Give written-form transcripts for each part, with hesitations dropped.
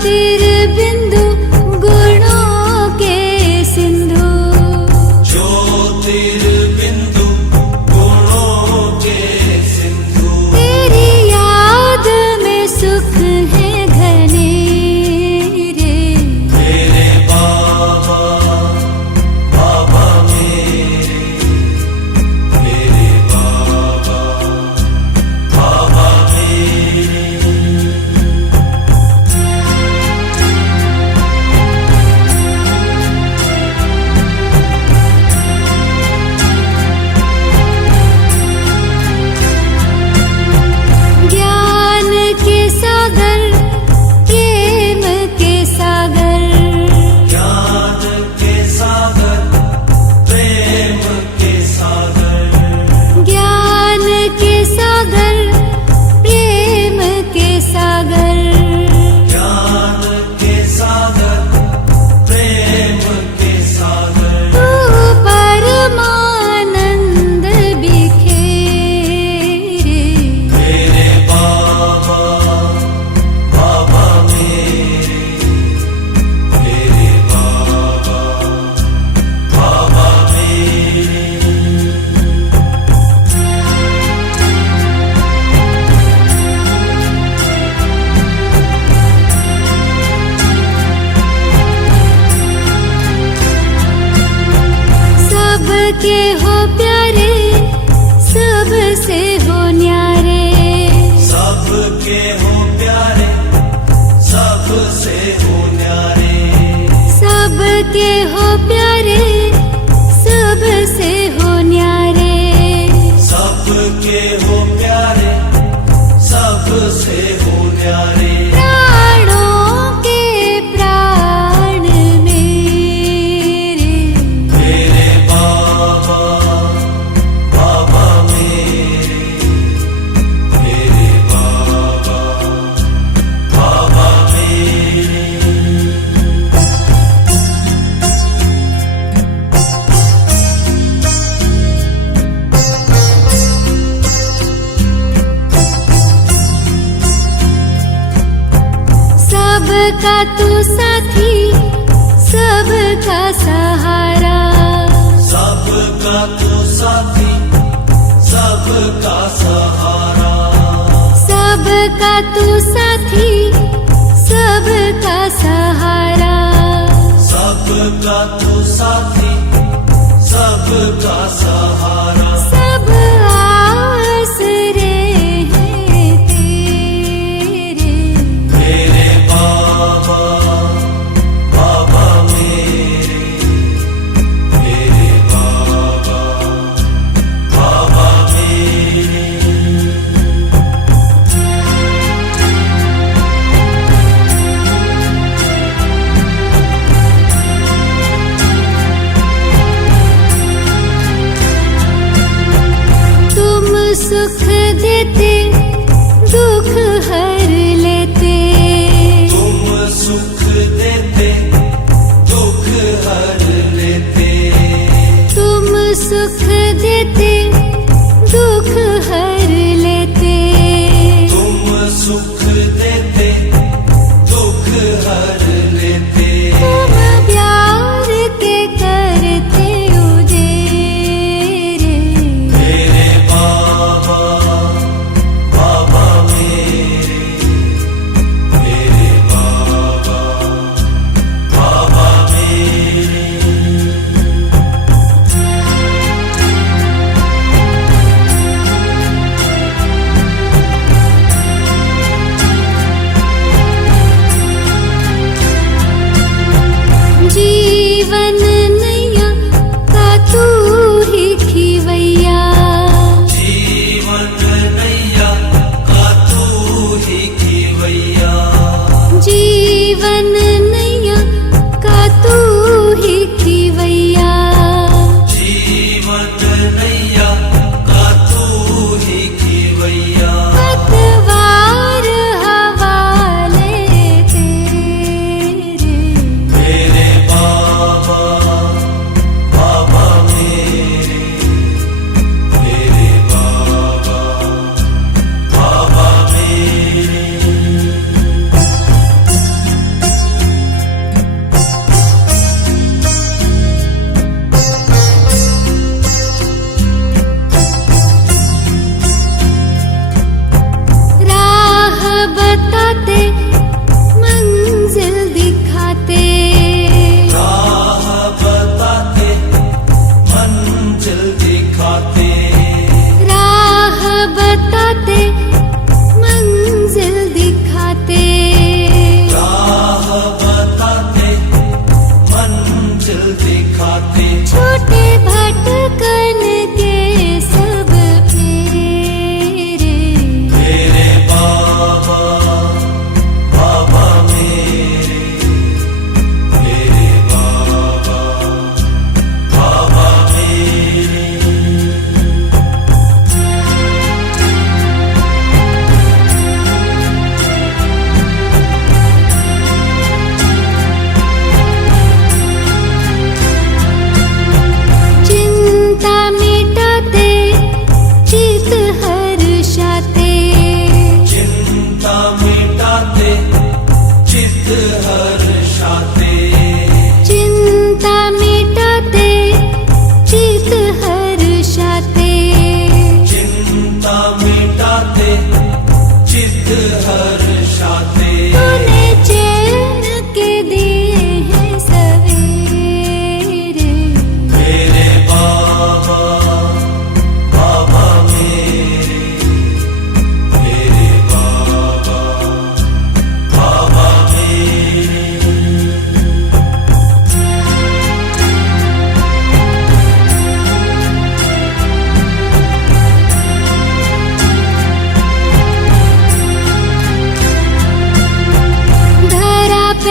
ज्योतिर्बिंदु गुणों के सिंधु। ज्योतिर्बिंदु गुणों के सिंधु। तेरी याद में सुख है घने रे। मेरे बाबा बाबा मेरे बाबा बाबा मेरे। ज्ञान के सागर प्रेम के सागर। ज्ञान के सागर प्रेम के सागर। ज्ञान के सागर प्रेम के सागर। ज्ञान के सागर प्रेम के सागर। तू परमानंद बिखेरे। मेरे बाबा बाबा मेरे बाबा बाबा मेरे। सबके हो प्यारे सबसे हो न्यारे। सबके हो प्यारे सबसे हो न्यारे। सबके हो प्यारे सबसे हो न्यारे। सबके हो प्यारे सबसे हो न्यारे। प्राणों के प्राण मेरे। मेरे बाबा बाबा मेरे बाबा बाबा मेरे। सबका तू साथी सबका सहारा। सबका तू साथी सबका सहारा। सबका तू साथी सबका सहारा। सबका तू साथी सबका सहारा। सब आसरे हैं तेरे। मेरे बाबा बाबा मेरे बाबा बाबा मेरे।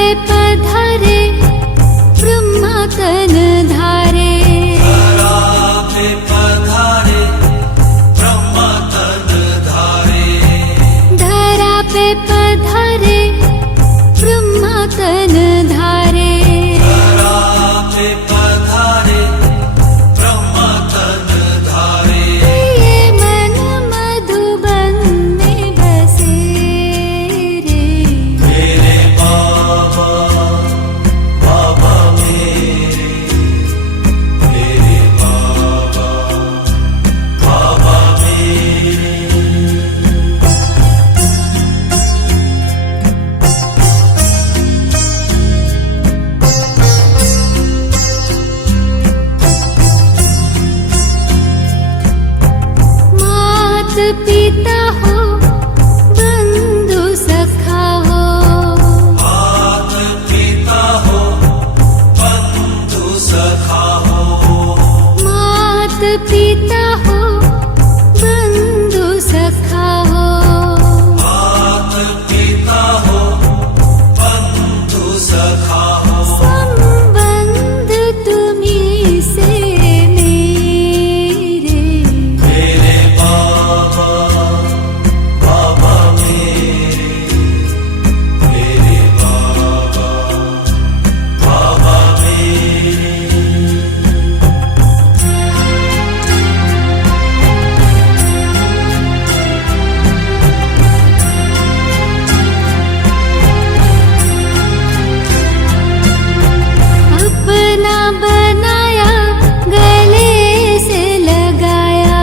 पे पधारे ब्रह्मा तन धारे धरा पे पधारे ब्रह्मा तन धारे धरा पे पधारे ब्रह्मा तन धारे धरा पे पधारे ब्रह्मा तन धारे ये मन मधुबन में बसे रे मेरे बाबा बाबा मेरे बाबा बाबा मेरे मात पिता हो बंधु सखा हो मात पिता हो बंधु सखा हो मात पिता हो बंधु सखा हो मात पिता हो बंधु सखा हो संबंध तुम्ही से मेरे मेरे बाबा बाबा मेरे बाबा बाबा मेरे अपना बनाया गले से लगाया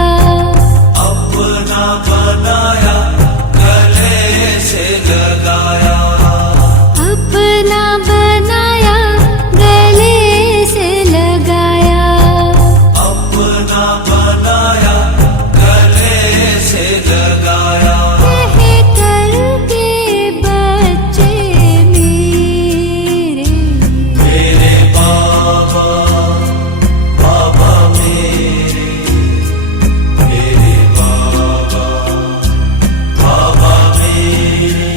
अपना बनाया गले से लगाया अपना बनाया गले से लगाया अपना बनाया गले से लगाया कह करके बच्चे मेरे मेरे बाबा बाबा मेरे बाबा बाबा मेरे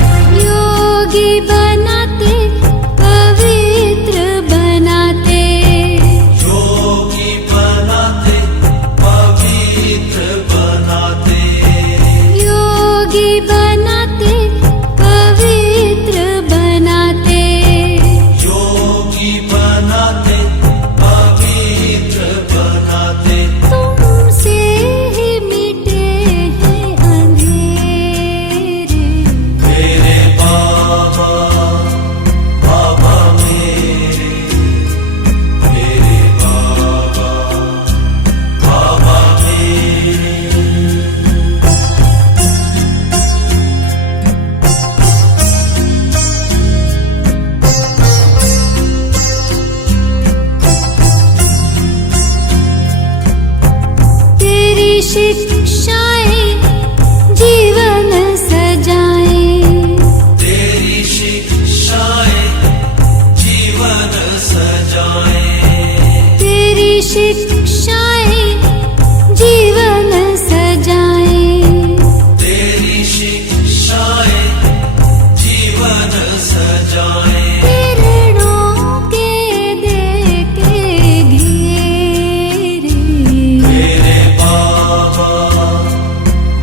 योगी बनाते पवित्र बनाते योगी बनाते पवित्र बनाते योगी बनाते पवित्र बनाते योगी बनाते पवित्र बनाते तुमसे ही मिटे हैं अंधेरे मेरे बाबा बाबा मेरे बाबा बाबा मेरे तेरी शिक्षाएं जीवन सजाएं तेरी शिक्षाएं जीवन सजाएं तेरी शिक्षाएं जीवन सजाएं तेरी शिक्षाएं जीवन सजाएं किरणों के दे के घेरे मेरे बाबा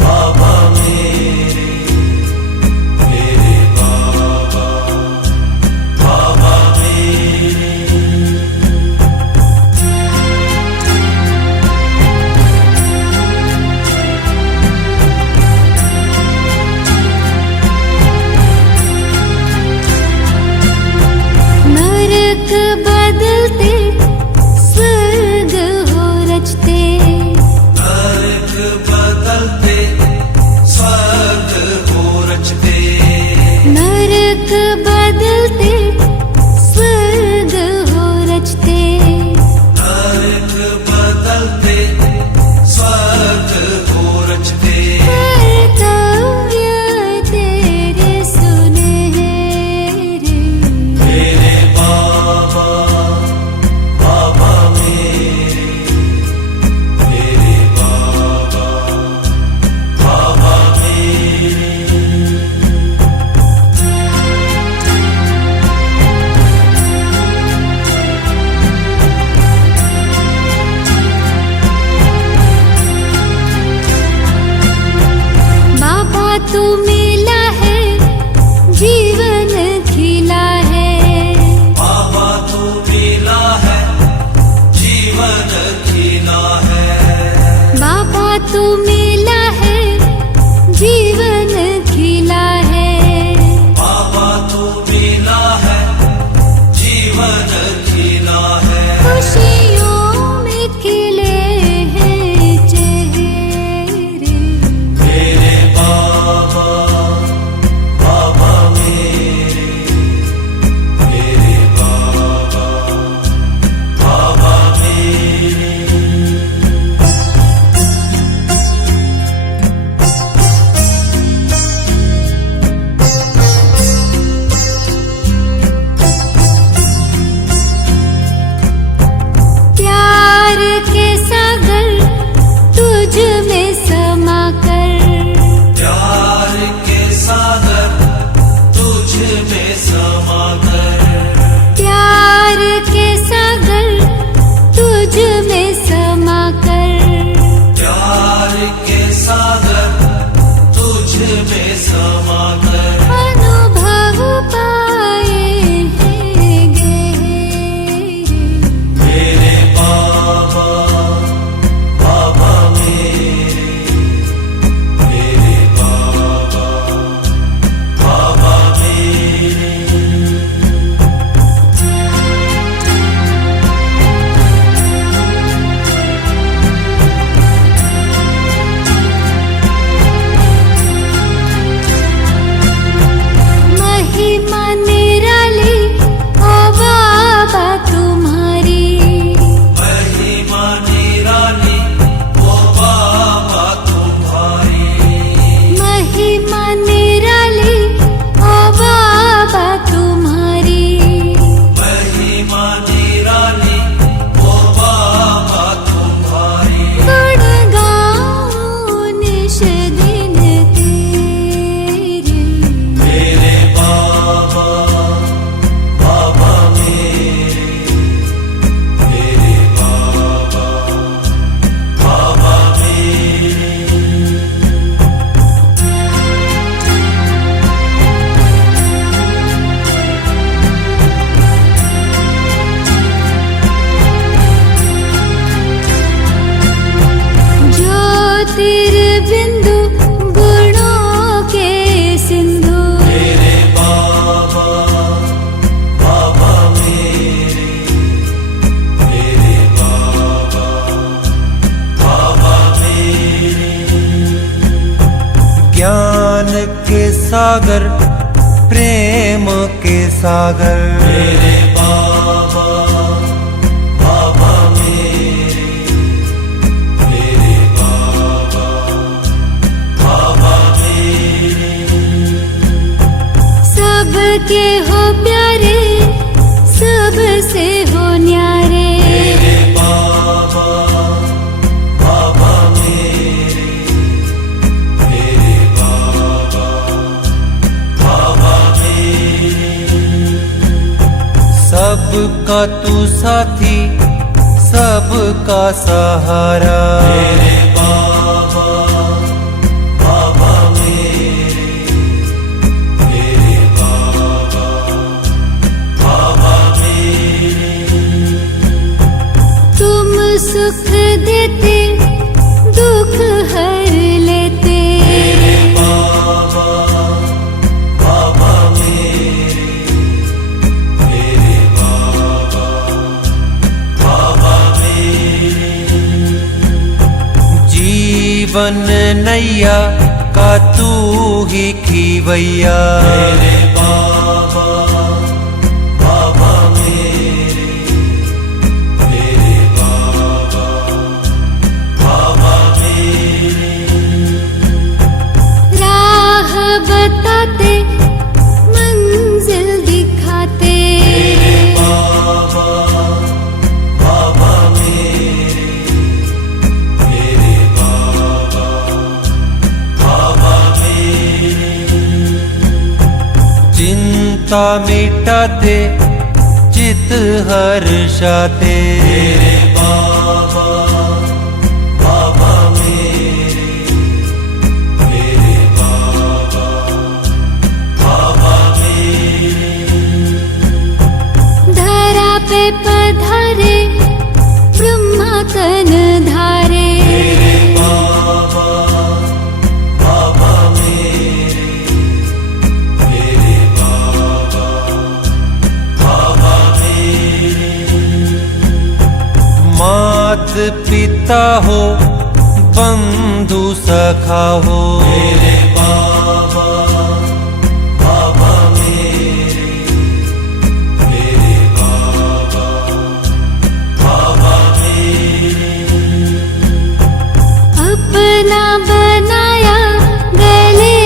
बाबा मेरे बाबा बाबा मेरे नरक बदलते स्वर्ग हो रचते नरक बदलते स्वर्ग हो रचते नरक बदलते स्वर्ग हो रचते नरक बदलते स्वर्ग हो रचते कर्तव्य तेरे सुनहरे मेरे बाबा सागर प्रेम के सागर। मेरे बाबा बाबा मेरे बाबा बाबा सबके हो प्यारे, सबसे हो न्यारे। मेरे बाबा बाबा मेरे बाबा बाबा सबका तू साथी, सबका सहारा। मेरे बाबा बाबा मेरे बाबा बाबा तुम सुख देते, दुख हर लेते। मेरे बाबा बाबा मेरे बाबा बाबा जीवन नैया का तू ही खीवैया। मेरे बाबा बाबा मेरे बाबा बाबा राह बताते, मंजिल दिखाते। मेरे बाबा बाबा मेरे बाबा बाबा चिंता मिटाते, चित हर्षाते। मेरे बाबा बाबा मेरे बाबा बाबा धरा पे पधारे, ब्रह्मा तन धारे। मेरे बाबा बाबा मेरे बाबा बाबा मात पिता हो, बंधु सखा हो। मेरे बाबा बाबा मेरे बाबा बाबा अपना बनाया, गले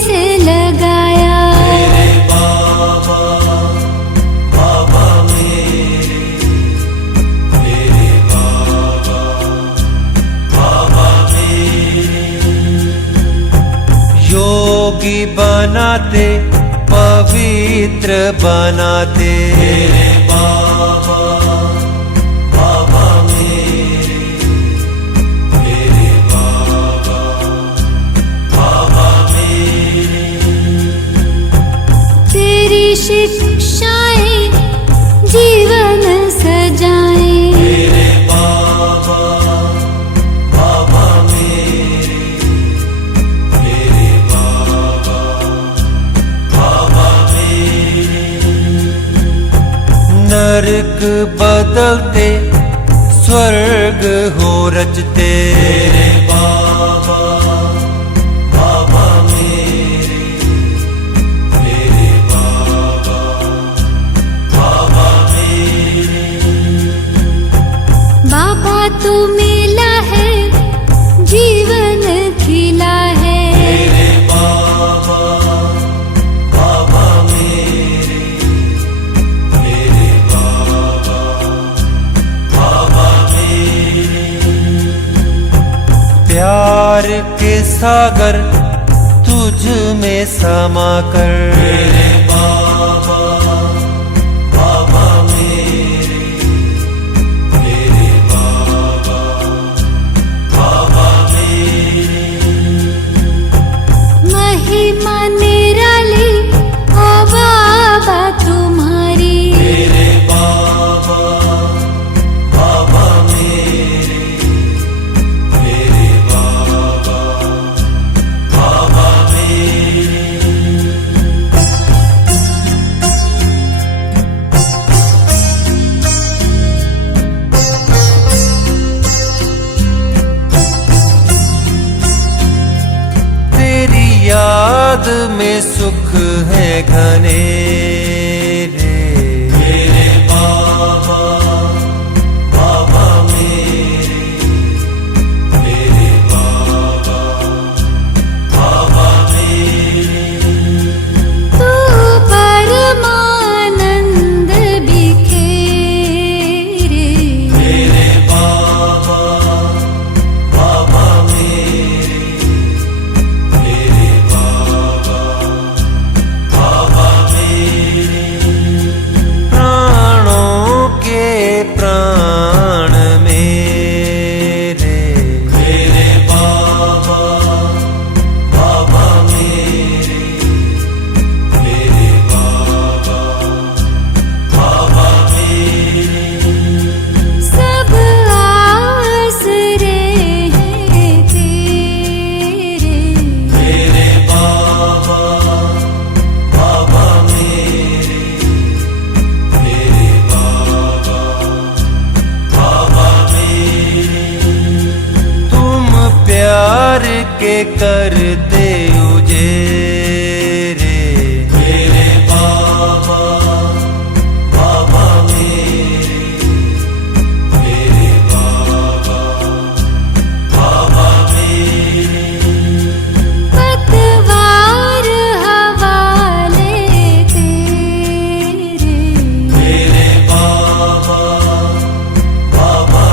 से लगाया। मेरे बाबा बाबा मेरे बाबा बाबा योगी बनाते, पवित्र बनाते। मेरे बाबा बाबा मेरे बाबा बाबा तेरी शिक्षाएं जीवन सजाएं। मेरे बाबा बाबा मेरे बाबा बाबा नरक बदलते, स्वर्ग हो रचते। मेरे बाबा बाबा मेरे बाबा बाबा बाबा तू मिला है, जीवन खिला है। मेरे बाबा बाबा मेरे बाबा बाबा प्यार के सागर तुझ में समा कर। मेरे बाबा बाबा मेरे बाबा बाबा महिमा निराली ओ बाबा तुम्हारी। मेरे बाबा बाबा मेरे बाबा बाबा में सुख है घने रे। मेरे बाबा बाबा मेरे बाबा बाबा तू परमानंद बिखेरे। मेरे बाबा बाबा मेरे बाबा बाबा प्राणों के प्राण मेरे। मेरे बाबा बाबा मेरे बाबा बाबा सब आसरे हैं तेरे। मेरे बाबा बाबा मेरे बाबा बाबा तुम प्यार के करते उजेरे। मेरे बाबा बाबा मेरे बाबा बाबा पतवार हवाले तेरे। मेरे बाबा बाबा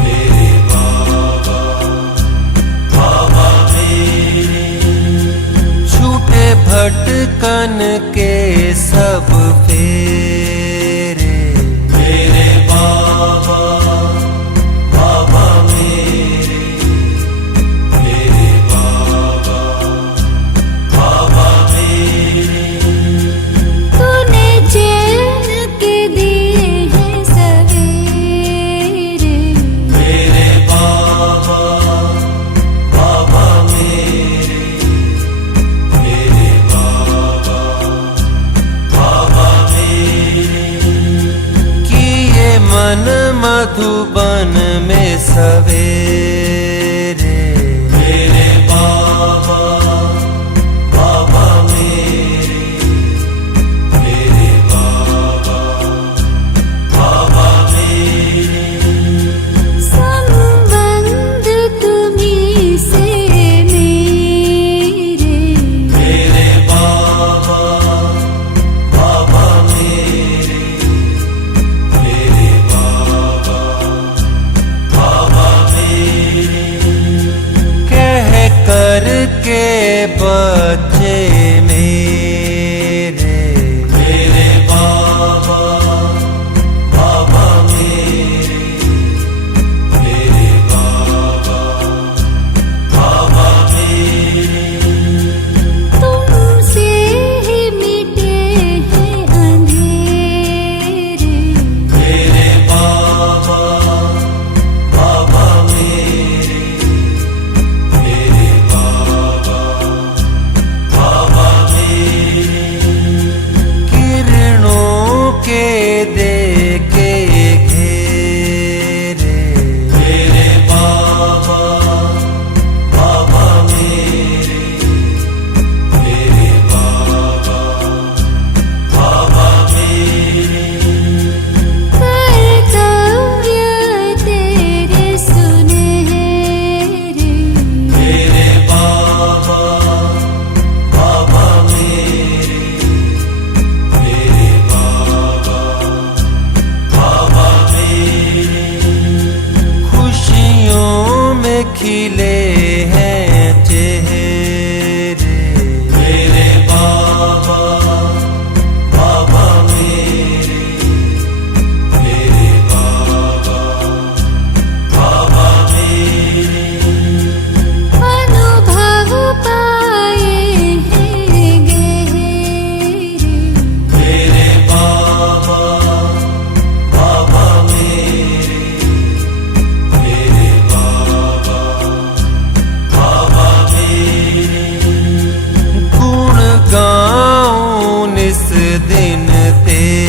मेरे बाबा बाबा छूटे भटकन के सब फेरे। मेरे बाबा बाबा मेरे बाबा बाबा तूने चैन के दिए हैं सवेरे। मेरे बाबा बाबा मेरे बाबा बाबा किए मन मधुबन में सवेरे। मेरे बाबा बाबा मेरे बाबा बाबा संबंध तुम्हीं से मेरे। मेरे बाबा बाबा मेरे बाबा बाबा कह कर के बच्चे मेरे। मेरे बाबा बाबा मेरे बाबा बाबा तुमसे ही मिटे हैं अंधेरे। मेरे बाबा बाबा मेरे बाबा बाबा किरणों के देके घेरे। मेरे बाबा बाबा मेरे बाबा बाबा कर्तव्य तेरे सुनहरे। मेरे बाबा बाबा मेरे बाबा बाबा खुशियों में खिले हैं चेहरे। मेरे बाबा बाबा मेरे बाबा बाबा अनुभव पाए हैं गहरे। मेरे बाबा बाबा मेरे बाबा बाबा गुण गाऊं निस दिन तेरे।